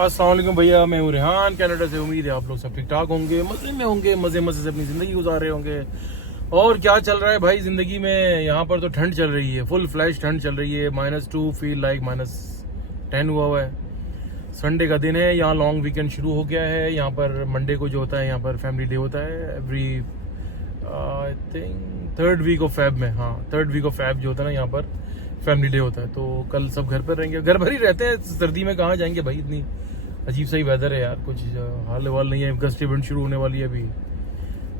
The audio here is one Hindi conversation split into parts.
अस्सलाम वालेकुम भैया, मैं हूँ रेहान कनाडा से। उम्मीद है आप लोग सब ठीक ठाक होंगे, मजे में होंगे, मजे मजे से अपनी ज़िंदगी गुजार रहे होंगे। और क्या चल रहा है भाई ज़िंदगी में? यहाँ पर तो ठंड चल रही है, फुल फ्लैश ठंड चल रही है। -2 फील लाइक -10 हुआ है। संडे का दिन है, यहाँ लॉन्ग वीकेंड शुरू हो गया है। यहाँ पर मंडे को जो होता है, यहाँ पर फैमिली डे होता है every I think 3rd week of Feb में। हाँ, 3rd वीक ऑफ फेब जो होता है ना, यहाँ पर फैमिली डे होता है। तो कल सब घर पर रहेंगे, घर भर ही रहते हैं। सर्दी में कहाँ जाएंगे भाई, इतनी अजीब सा ही वेदर है यार, कुछ हाल वाल नहीं है। गस्ट इवेंट शुरू होने वाली है अभी,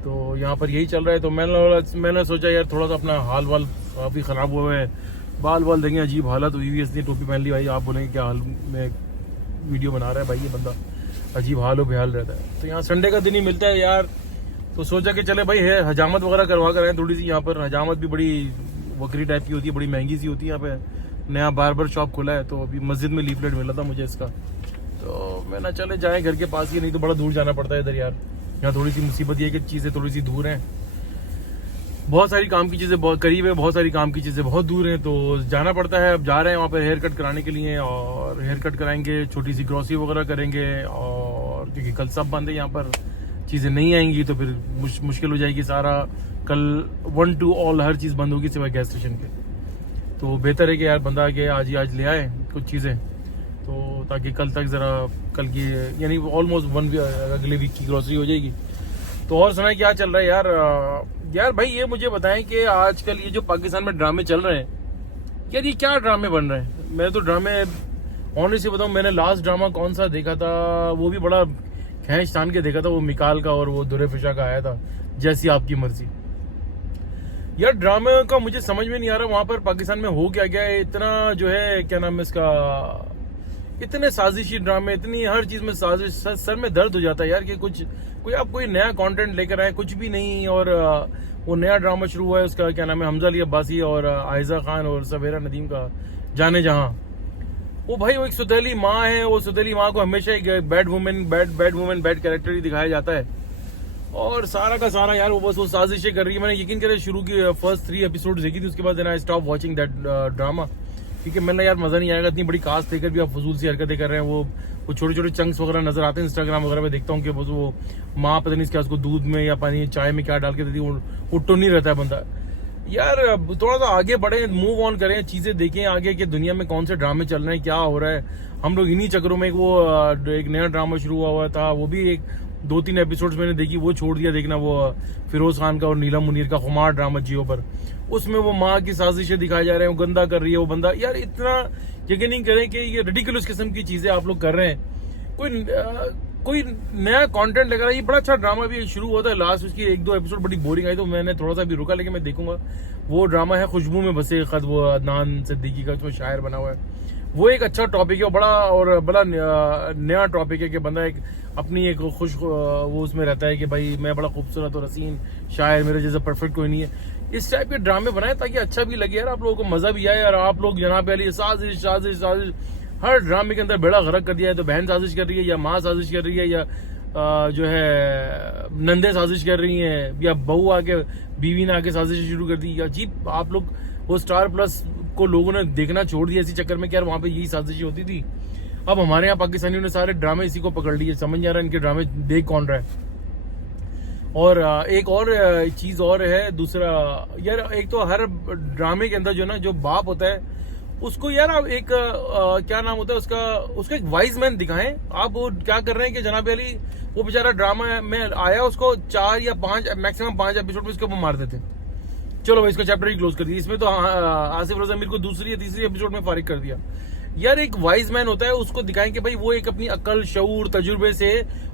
तो यहाँ पर यही चल रहा है। तो मैंने सोचा यार थोड़ा सा अपना हाल वाल काफ़ी ख़राब हुआ है, बाल वाल देंगे, अजीब हालत हुई हुई, इसलिए टोपी पहन ली भाई। आप बोलेंगे क्या हाल में वीडियो बना रहा है भाई ये बंदा, अजीब हाल बेहाल रहता है। तो यहाँ संडे का दिन ही मिलता है यार, तो सोचा कि चले भाई है हजामत वगैरह करवा कर आए थोड़ी सी। यहाँ पर हजामत भी बड़ी बकरी टाइप की होती है, बड़ी महंगी सी होती है। यहाँ पे नया बार्बर शॉप खुला है, तो अभी मस्जिद में लीफलेट मिला था मुझे इसका, तो मैं ना चले जाएं घर के पास ही, नहीं तो बड़ा दूर जाना पड़ता है इधर यार। यहाँ थोड़ी सी मुसीबत ये है कि चीज़ें थोड़ी सी दूर हैं, बहुत सारी काम की चीज़ें बहुत करीब है, बहुत सारी काम की चीज़ें बहुत दूर हैं, तो जाना पड़ता है। अब जा रहे हैं वहाँ पर हेयर कट कराने के लिए, और हेयर कट कराएंगे, छोटी सी ग्रॉसरी वगैरह करेंगे। और क्योंकि कल सब बंद है यहाँ पर, चीज़ें नहीं आएंगी तो फिर मुश्किल हो जाएगी सारा। कल 1 to all हर चीज़ बंद होगी सिवाय गैस स्टेशन के। तो बेहतर है कि यार बंदा आके आज ले आए कुछ चीज़ें, तो ताकि कल तक ज़रा कल की यानी ऑलमोस्ट अगले वीक की ग्रॉसरी हो जाएगी। तो और सुनाए क्या चल रहा है यार भाई ये मुझे बताएं कि आजकल ये जो पाकिस्तान में ड्रामे चल रहे हैं यार, ये क्या ड्रामे बन रहे हैं? मैं तो ड्रामे ऑनेस्टली बताऊं, मैंने लास्ट ड्रामा कौन सा देखा था, वो भी बड़ा खींच तान के देखा था, वो मिकाल का और वो दुरे फिशा का आया था, जैसी आपकी मर्जी। यार ड्रामे का मुझे समझ में नहीं आ रहा वहां पर पाकिस्तान में हो क्या गया है, इतना जो है क्या नाम है इसका, इतने साजिशी ड्रामे, इतनी हर चीज में साजिश। सर में दर्द हो जाता है यार कि आप कोई नया कंटेंट लेकर आए, कुछ भी नहीं। और वो नया ड्रामा शुरू हुआ है, उसका क्या नाम है, हमजा अली अब्बासी और आयजा खान और सवेरा नदीम का, जाने जहां। वो भाई वो एक सुतेली माँ है, वो सुतेली माँ को हमेशा एक बैड वुमेन बैड कैरेक्टर ही दिखाया जाता है। और सारा का सारा यार वो बस वो साजिशें कर रही है। मैंने यकीन करे शुरू की फर्स्ट 3 एपिसोड देखी थी, उसके बाद I stop watching that drama, क्योंकि मैंने यार मजा नहीं आएगा इतनी बड़ी कास्ट देकर भी आप फजूल सी हरकतें कर रहे हैं। वो छोटे छोटे चंक्स वगैरह नजर आते हैं इंस्टाग्राम वगैरह पे, देखता हूँ कि वो माँ पता नहीं क्या उसको दूध में या पानी चाय में क्या डाल के देती, वो टो नहीं रहता है बंदा। यार थोड़ा सा आगे बढ़े, मूव ऑन करें, चीजें देखें आगे कि दुनिया में कौन से ड्रामे चल रहे हैं, क्या हो रहा है। हम लोग इन्हीं चक्रों में एक नया ड्रामा शुरू हुआ था, वो भी 2-3 एपिसोड्स मैंने देखी, वो छोड़ दिया देखना, वो फिरोज खान का और नीलम मुनीर का खुमार ड्रामा जियो पर। उसमें वो माँ की साजिशें दिखाई जा रहे हैं, वो गंदा कर रही है वो बंदा। यार इतना यकीन नहीं करें कि ये रिडिकुलस किस्म की चीजें आप लोग कर रहे हैं। कोई नया कंटेंट लेकर आई। बड़ा अच्छा ड्रामा भी शुरू हुआ था, लास्ट उसकी 1-2 एपिसोड बड़ी बोरिंग आई, तो मैंने थोड़ा सा भी रुका, लेकिन मैं देखूंगा। वो ड्रामा है खुशबू में बसे खत, वो अदनान सिद्दीकी का उसमें शायर बना हुआ है। वो एक अच्छा टॉपिक है, बड़ा नया टॉपिक है कि बंदा एक अपनी एक वो उसमें रहता है कि भाई मैं बड़ा खूबसूरत और हसीन शायर, मेरे जैसा परफेक्ट कोई नहीं है। इस टाइप के ड्रामे बनाए ताकि अच्छा भी लगे यार, आप लोगों को मजा भी आए। और आप लोग जनाब अली साजिश हर ड्रामे के अंदर बेड़ा गर्क कर दिया है। तो बहन साजिश कर रही है, या माँ साजिश कर रही है, या जो है नंदे साजिश कर रही हैं, या बहू आके बीवी ने आके साजिश शुरू कर दी। अजीब आप लोग वो स्टार प्लस को लोगों ने देखना छोड़ दिया इसी चक्कर में कि यार वहां पे यही साजिशें होती थी। अब हमारे यहाँ पाकिस्तानियों ने सारे ड्रामे इसी को पकड़ लिए, समझ नहीं आ रहा इनके ड्रामे देख कौन रहा है। और एक और चीज और है, दूसरा यार, एक तो हर ड्रामे के अंदर जो ना जो बाप होता है उसको यार आप एक क्या नाम होता है उसको एक वाइज मैन दिखाएं। आप वो क्या कर रहे हैं कि जनाब अली वो बेचारा ड्रामा में आया, उसको 4 या 5 मैक्सिमम 5 एपिसोड में उसके ऊपर मार देते। चलो भाई इसका चैप्टर ही क्लोज कर दिया। इसमें तो आसिफ रजा मीर को 2री या 3री एपिसोड में फारिग कर दिया। यार एक वाइज मैन होता है, उसको दिखाएं कि भाई वो एक अपनी अकल शऊर तजुर्बे से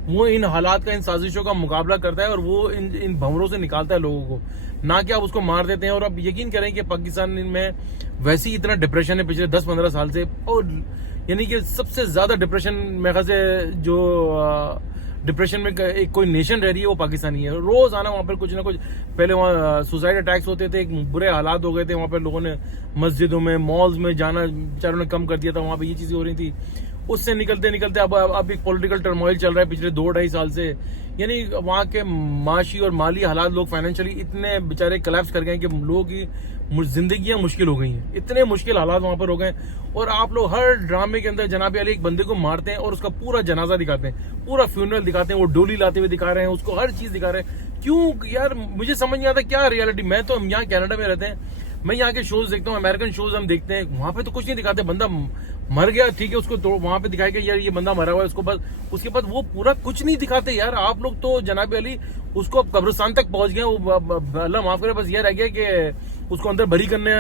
वो इन हालात का, इन साजिशों का मुकाबला करता है और वो इन भंवरों से निकालता है लोगों को, ना कि आप उसको मार देते हैं। और अब यकीन करें कि पाकिस्तान में वैसे ही इतना डिप्रेशन है पिछले 10-15 साल से, और यानी कि सबसे ज्यादा डिप्रेशन मेरे ख्याल से जो डिप्रेशन में एक कोई नेशन रह रही है वो पाकिस्तानी है। रोज आना वहाँ पर कुछ ना कुछ, पहले वहाँ सुसाइड अटैक्स होते थे, बुरे हालात हो गए थे वहाँ पर, लोगों ने मस्जिदों में मॉल्स में जाना बेचारों ने कम कर दिया था, वहाँ पे ये चीजें हो रही थी। उससे निकलते निकलते अब एक पॉलिटिकल टर्मोइल चल रहा है पिछले 2-2.5 साल से। यानी वहाँ के माशी और माली हालात, लोग फाइनेंशियली इतने बेचारे कोलैप्स कर गए कि लोगों की जिंदगियां मुश्किल हो गई हैं, इतने मुश्किल हालात वहां पर हो गए। और आप लोग हर ड्रामे के अंदर जनाब अली एक बंदे को मारते हैं और उसका पूरा जनाजा दिखाते हैं, पूरा फ्यूनरल दिखाते हैं, वो डोली लाते हुए दिखा रहे हैं, उसको हर चीज दिखा रहे हैं। क्यों यार, मुझे समझ नहीं आता क्या रियलिटी। मैं तो यहाँ कनाडा में रहते हैं, मैं यहाँ के शोज देखता हूँ, अमेरिकन शोज हम देखते हैं, वहां पे तो कुछ नहीं दिखाते। बंदा मर गया, ठीक है, उसको तो वहां पे दिखाया गया यार ये बंदा मरा हुआ है, उसको बस उसके बाद वो पूरा कुछ नहीं दिखाते यार। आप लोग तो जनाब अली उसको कब्रिस्तान तक पहुंच गए, अल्लाह माफ करे, बस ये रह गया कि उसको अंदर भरी करने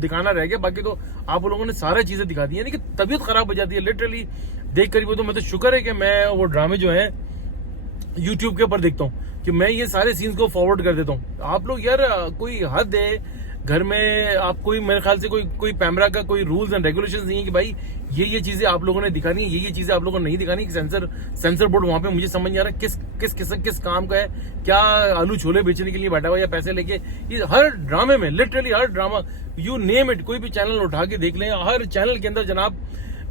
दिखाना रह गया, बाकी तो आप लोगों ने सारी चीजें दिखा दी। यानी कि तबीयत खराब हो जाती है लिटरली देख कर। तो मैं तो शुक्र है कि मैं वो ड्रामे जो है यूट्यूब के ऊपर देखता हूँ, कि मैं ये सारे सीन्स को फॉरवर्ड कर देता हूँ। आप लोग यार कोई हद है, घर में आप कोई, मेरे ख्याल से कोई कैमरा का कोई रूल्स एंड रेगुलेशंस नहीं है कि भाई ये चीजें आप लोगों ने दिखानी है, ये चीजें आप लोगों ने नहीं दिखानी। सेंसर बोर्ड वहां पे मुझे समझ नहीं आ रहा किस काम का है, क्या आलू छोले बेचने के लिए बैठा हुआ या पैसे लेके। ये हर ड्रामे में, literally her drama, you name it, कोई भी चैनल उठा के देख लें, हर चैनल के अंदर जनाब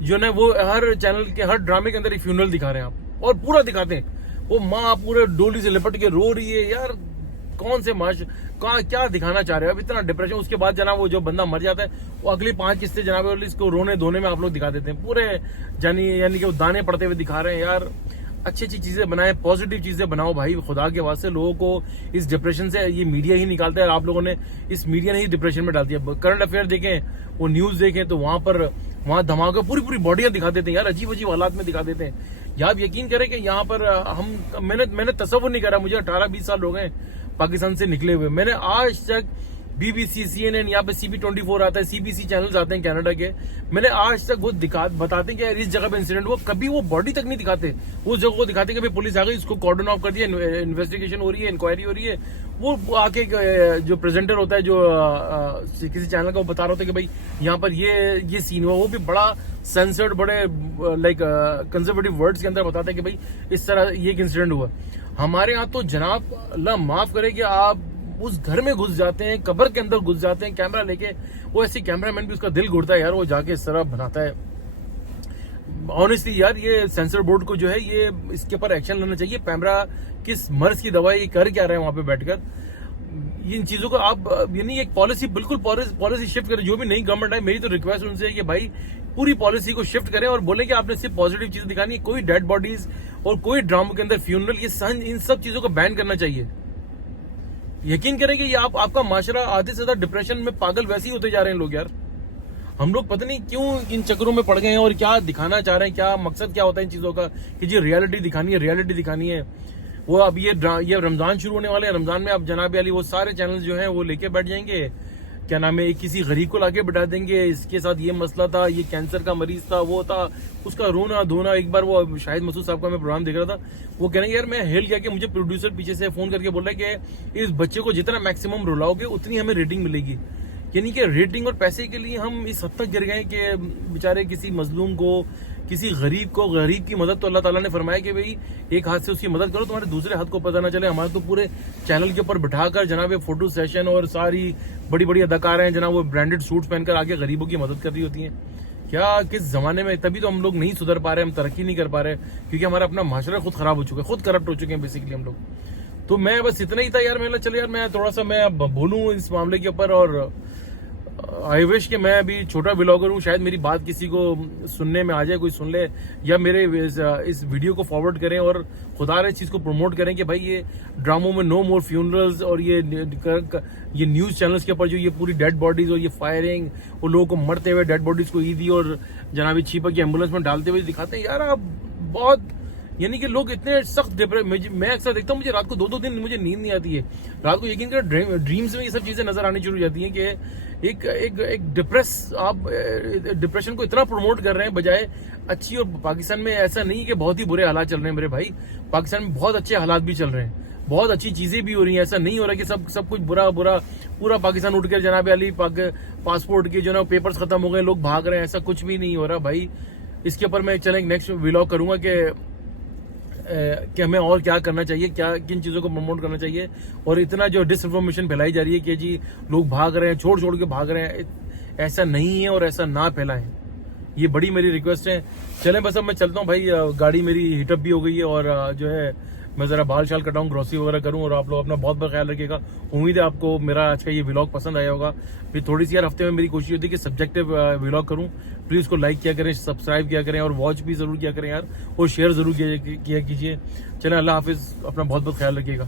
जो है वो हर चैनल के हर ड्रामे के अंदर एक फ्यूनरल दिखा रहे हैं आप, और पूरा दिखाते हैं। वो माँ पूरे डोली से लिपट के रो रही है यार, कौन से माश क्या दिखाना चाह रहे हो। अब इतना डिप्रेशन, उसके बाद जनाब वो जो बंदा मर जाता है, वो अगली 5 किस्तें जनाब इसको रोने धोने में आप लोग दिखा देते हैं पूरे, यानी कि वो दाने पड़ते हुए दिखा रहे हैं। यार अच्छी चीजें बनाए, पॉजिटिव चीजें बनाओ भाई, खुदा के वास्ते। लोगों को इस डिप्रेशन से ये मीडिया ही निकालता है, आप लोगों ने इस मीडिया ने ही डिप्रेशन में डाल दिया। करंट अफेयर देखें, वो न्यूज देखें, तो वहां धमाके पूरी बॉडियां दिखा देते हैं यार, अजीब हालात में दिखा देते हैं। या आप यकीन करें कि यहाँ पर मैंने तसव्वुर नहीं करा, मुझे 18-20 साल हो गए पाकिस्तान से निकले हुए। मैंने आज तक BBC, CNN, यहाँ पे CP24 आता है, CBC चैनल्स आते हैं कनाडा के, मैंने आज तक वो बताते हैं कि यार इस जगह पे इंसिडेंट हुआ, कभी वो बॉडी तक नहीं दिखाते। उस जगह को दिखाते हैं कि भाई पुलिस आ गई, इसको कॉर्डन ऑफ कर दिया, इन्वेस्टिगेशन हो रही है, इंक्वायरी हो रही है। वो आके जो प्रेजेंटर होता है, जो किसी चैनल का, वो बता रहा होता है कि भाई यहाँ पर ये सीन हुआ, वो भी बड़ा सेंसर्ड, बड़े लाइक कंजर्वेटिव वर्ड्स के अंदर बताते हैं कि भाई इस तरह ये एक इंसिडेंट हुआ। हमारे यहाँ तो जनाब अल्लाह माफ करे कि आप उस घर में घुस जाते हैं, कब्र के अंदर घुस जाते हैं कैमरा लेके। वो ऐसे कैमरामैन भी उसका दिल घुटता है यार, वो जाके इस तरह बनाता है। ऑनेस्टली यार, ये सेंसर बोर्ड को जो है ये इसके ऊपर एक्शन लेना चाहिए। कैमरा किस मर्ज की दवाई कर क्या रहे हैं वहां पे बैठकर, इन चीजों को आप यानी एक पॉलिसी, बिल्कुल पॉलिसी शिफ्ट करें। जो भी नई गवर्नमेंट है, मेरी तो रिक्वेस्ट उनसे है कि भाई पूरी पॉलिसी को शिफ्ट करें और बोले कि आपने सिर्फ पॉजिटिव चीजें दिखानी है, कोई डेड बॉडीज और कोई ड्रामों के अंदर फ्यूनरल, ये इन सब चीजों को बैन करना चाहिए। यकीन करें कि ये आपका माशरा आधे से ज्यादा डिप्रेशन में पागल वैसे ही होते जा रहे हैं लोग यार। हम लोग पता नहीं क्यों इन चक्करों में पड़ गए हैं, और क्या दिखाना चाह रहे हैं, क्या मकसद क्या होता है इन चीजों का, कि जी रियलिटी दिखानी है। वो अब ये रमजान शुरू होने वाले हैं, रमजान में अब जनाब अली वो सारे चैनल जो हैं वो लेके बैठ जाएंगे, क्या नाम है, किसी गरीब को लाके बिठा देंगे, इसके साथ ये मसला था, ये कैंसर का मरीज था, वो था, उसका रोना धोना। एक बार वो शाहिद मसूद साहब का मैं प्रोग्राम देख रहा था, वो कह रहे हैं यार मैं हिल गया कि मुझे प्रोड्यूसर पीछे से फोन करके बोल रहा है कि इस बच्चे को जितना मैक्सिमम रुलाओगे उतनी हमें रेटिंग मिलेगी। यानी कि रेटिंग और पैसे के लिए हम इस हद तक गिर गए कि बेचारे किसी मजलूम को, किसी गरीब की मदद, तो अल्लाह ताला ने फरमाया कि भाई एक हाथ से उसकी मदद करो, तुम्हारे दूसरे हाथ को पता ना चले। हमारे तो पूरे चैनल के ऊपर बिठाकर जनाब फोटो सेशन और सारी बड़ी अदाकारें हैं जनाब, वो ब्रांडेड सूट्स पहनकर आके गरीबों की मदद कर रही होती हैं। क्या किस जमाने में, तभी तो हम लोग नहीं सुधर पा रहे, हम तरक्की नहीं कर पा रहे, क्योंकि हमारा अपना माशरा खुद खराब हो चुका है, खुद करप्ट हो चुके हैं बेसिकली हम लोग। तो मैं बस इतना ही था यार, मैंने चले यार मैं थोड़ा सा मैं बोलूँ इस मामले के ऊपर, और आई विश कि मैं अभी छोटा व्लॉगर हूँ, शायद मेरी बात किसी को सुनने में आ जाए, कोई सुन ले, या मेरे इस वीडियो को फॉरवर्ड करें और खुदा इस चीज़ को प्रमोट करें कि भाई ये ड्रामों में नो मोर फ्यूनरल्स, और ये न्यूज़ चैनल्स के ऊपर जो ये पूरी डेड बॉडीज और ये फायरिंग, वो लोगों को मरते हुए डेड बॉडीज को ईदी और जनाबी छिपा की एम्बुलेंस में डालते हुए दिखाते हैं यार। आप बहुत, यानी कि लोग इतने सख्त, मैं अक्सर देखता हूँ, मुझे रात को 2-2 दिन मुझे नींद नहीं आती है। रात को यकीन करें ड्रीम्स में ये सब चीजें नजर आनी शुरू हो जाती हैं कि एक डिप्रेशन को इतना प्रमोट कर रहे हैं बजाय अच्छी। और पाकिस्तान में ऐसा नहीं कि बहुत ही बुरे हालात चल रहे हैं मेरे भाई, पाकिस्तान में बहुत अच्छे हालात भी चल रहे हैं, बहुत अच्छी चीजें भी हो रही हैं। ऐसा नहीं हो रहा कि सब कुछ बुरा पूरा पाकिस्तान उठ कर जनाब अली पासपोर्ट के जो ना पेपर्स खत्म हो गए, लोग भाग रहे हैं, ऐसा कुछ भी नहीं हो रहा भाई। इसके ऊपर मैं चलें नेक्स्ट व्लॉग करूंगा कि हमें और क्या करना चाहिए, क्या किन चीज़ों को प्रमोट करना चाहिए। और इतना जो डिसइंफॉर्मेशन फैलाई जा रही है कि जी लोग भाग रहे हैं, छोड़ के भाग रहे हैं, ऐसा नहीं है और ऐसा ना फैलाएं, ये बड़ी मेरी रिक्वेस्ट है। चलें बस अब मैं चलता हूँ भाई, गाड़ी मेरी हीटअप भी हो गई है और जो है मैं ज़रा बाल शाल कटाऊँ, ग्रोसरी वगैरह करूँ, और आप लोग अपना बहुत बहुत ख्याल रखिएगा। उम्मीद है आपको मेरा आज का ये व्लॉग पसंद आया होगा। फिर थोड़ी सी यार हफ्ते में मेरी कोशिश होती है कि सब्जेक्टिव व्लॉग करूँ। प्लीज़ उसको लाइक किया करें, सब्सक्राइब किया करें, और वॉच भी ज़रूर किया करें यार, और शेयर ज़रूर किया कीजिए। चलें, अल्लाह हाफिज़, अपना बहुत बहुत ख्याल रखिएगा।